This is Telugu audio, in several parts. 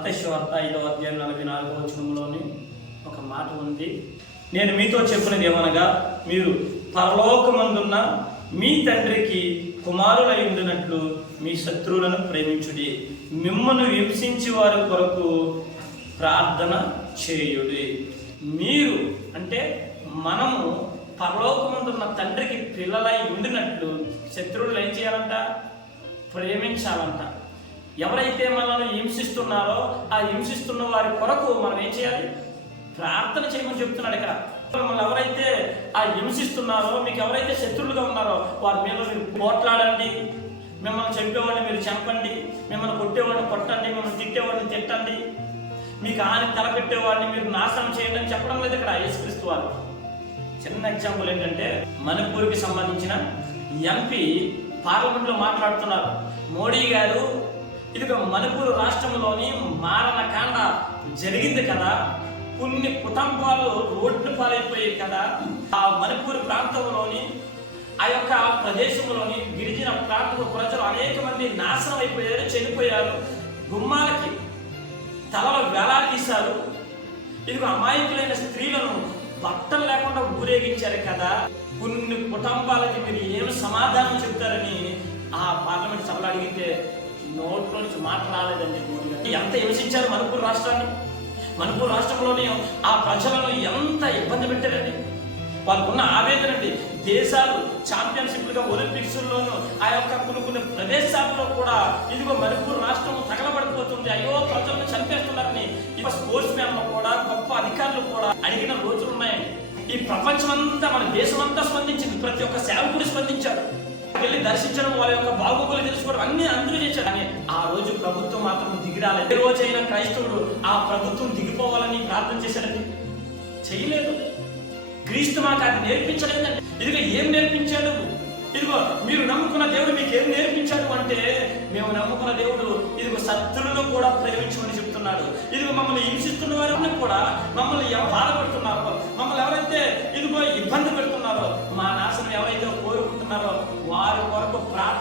మత్తశ్వార్త ఐదవ అధ్యాయం నలభై నాలుగవ వచనంలోని ఒక మాట ఉంది. నేను మీతో చెప్పినది ఏమనగా మీరు పరలోకమందున్న మీ తండ్రికి కుమారులై ఉండినట్లు మీ శత్రువులను ప్రేమించుడి. మిమ్మను హింసించి వారి కొరకు ప్రార్థన చేయుడి. మీరు అంటే మనము పరలోకమందున్న తండ్రికి పిల్లలై ఉండినట్లు శత్రువులు ఏం చేయాలంట? ప్రేమించాలంట. ఎవరైతే మనల్ని హింసిస్తున్నారో ఆ హింసిస్తున్న వారి కొరకు మనం ఏం చేయాలి? ప్రార్థన చేయమని చెప్తున్నాడు ఇక్కడ. మిమ్మల్ని ఎవరైతే ఆ హింసిస్తున్నారో మీకు ఎవరైతే శత్రువులుగా ఉన్నారో వారి మీద మీరు పోట్లాడండి. మిమ్మల్ని చంపేవాడిని మీరు చంపండి. మిమ్మల్ని కొట్టేవాడిని కొట్టండి. మిమ్మల్ని తిట్టేవాడిని తిట్టండి. మీకు ఆని తలపెట్టేవాడిని మీరు నాశనం చేయండి అని చెప్పడం లేదు ఇక్కడ యేసుక్రీస్తు వారు. చిన్న ఎగ్జాంపుల్ ఏంటంటే మణిపూర్కి సంబంధించిన ఎంపీ పార్లమెంట్లో మాట్లాడుతున్నారు. మోడీ గారు ఇదిగో మణిపూర్ రాష్ట్రంలోని మారణకాండ జరిగింది కదా. కొన్ని కుటుంబాలు రోడ్డు పాలైపోయాయి కదా. ఆ మణిపూర్ ప్రాంతంలోని ఆ యొక్క ప్రదేశంలోని గిరిజన ప్రాంత ప్రజలు అనేక మంది నాశనం అయిపోయారు చనిపోయారు. గుమ్మాలకి తలలో వేలాడదీశారు ఇదిగో అమాయకులైన స్త్రీలను బట్టలు లేకుండా ఊరేగించారు కదా. కొన్ని కుటుంబాలకి మీరు ఏమి సమాధానం చెప్తారని ఆ పార్లమెంట్ సభలు అడిగితే నోట్లో నుంచి మాట రాలేదండి మోడీ గారు. ఎంత హింసించారు మణిపూర్ రాష్ట్రాన్ని? మణిపూర్ రాష్ట్రంలోని ఆ ప్రజలను ఎంత ఇబ్బంది పెట్టారండి? వాళ్ళకున్న ఆవేదన అండి. దేశాలు ఛాంపియన్షిప్లుగా ఒలింపిక్స్లోను ఆ యొక్క కొన్ని కొన్ని ప్రదేశాల్లో కూడా ఇదిగో మణిపూర్ రాష్ట్రం తగలబడిపోతుంది. అయ్యో ప్రజలను చంపేస్తున్నారని ఇక స్పోర్ట్స్ మ్యాన్లు కూడా గొప్ప అధికారులు కూడా అడిగిన రోజులు ఉన్నాయండి ఈ ప్రపంచం అంతా మన దేశమంతా స్పందించింది. ప్రతి ఒక్క సేవకుడు స్పందించాడు. దర్శించడం వాళ్ళ యొక్క బాగోగులు తెలుసుకోవడం అన్ని అందరూ చేశారు. కానీ ఆ రోజు ప్రభుత్వం మాత్రం దిగిరాలేదు. ఏ రోజైన క్రైస్తవుడు ఆ ప్రభుత్వం దిగిపోవాలని ప్రార్థన చేశాడండి చేయలేదు. క్రీస్తు మాకు అది నేర్పించలేదండి. ఇదిగో ఏం నేర్పించాడు? ఇదిగో మీరు నమ్ముకున్న దేవుడు మీకు ఏం నేర్పించాడు అంటే మేము నమ్ముకున్న దేవుడు ఇదిగో శత్రులను కూడా ప్రేమించమని చెప్తున్నాడు. ఇదిగో మమ్మల్ని హింసిస్తున్న వారిని కూడా మమ్మల్ని బాధపడుతున్నారు బాధపడుతున్నారో మమ్మల్ని ఎవరైతే ఇదిగో ఇబ్బంది పెడుతున్నారో మా నాశనం ఎవరైతే కోరుకుంటున్నారో వారు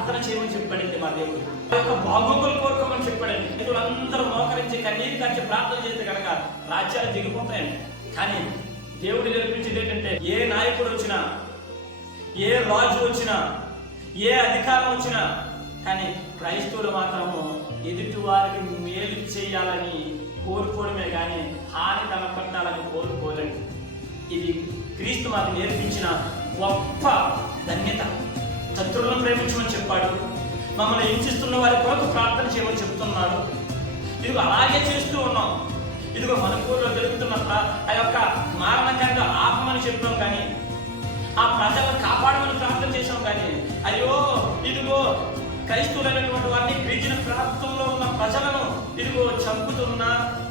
ప్రార్థన చేయమని చెప్పాడండి మా దేవుడు. యొక్క బాగోగులు కోరుకోమని చెప్పాడండి. ఇతరులందరూ మోకరించి కన్నీరు కాచి ప్రార్థన చేస్తే కనుక రాజ్యాలు దిగిపోతాయండి. కానీ దేవుడు నేర్పించేది ఏంటంటే ఏ నాయకుడు వచ్చినా ఏ రాజు వచ్చినా ఏ అధికారం వచ్చినా కానీ క్రైస్తవులు మాత్రము ఎదుటి వారికి మేలు చేయాలని కోరుకోవడమే కానీ హాని తలపెట్టాలని కోరుకోలేండి ఇది క్రీస్తు మాకు నేర్పించిన గొప్ప ధన్యత. శత్రువులను ప్రేమించమని చెప్పాడు. మమ్మల్ని హింసిస్తున్న వారి కొరకు ప్రార్థన చేయమని చెప్తున్నాడు. ఇదిగో అలాగే చేస్తూ ఉన్నాం. ఇదిగో మణిపూర్లో జరుగుతున్న ఆ యొక్క మారణకంగా ఆపమని చెప్పాం కానీ ఆ ప్రజలను కాపాడమని ప్రార్థన చేశాం కానీ అయ్యో ఇదిగో క్రైస్తవులైనటువంటి వారిని గిరిజన ప్రాంతంలో ఉన్న ప్రజలను ఇదిగో చంపుతున్నా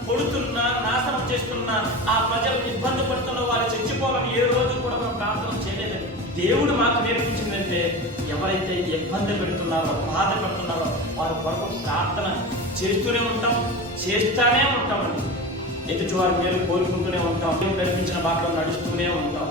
కొడుతున్నా నాశనం చేస్తున్నా ఆ ప్రజలను ఇబ్బంది పడుతున్న వారు చచ్చిపోవాలని ఏ రోజు దేవుడు మాకు నేర్పించిందంటే ఎవరైతే ఇబ్బంది పెడుతున్నారో బాధ పెడుతున్నారో వారి కొరకు ప్రార్థన చేస్తూనే ఉంటాం చేస్తానే ఉంటామండి. ఎదుటి వారి మేలు కోరుకుంటూనే ఉంటాం మేము నేర్పించిన బాటలో నడుస్తూనే ఉంటాం.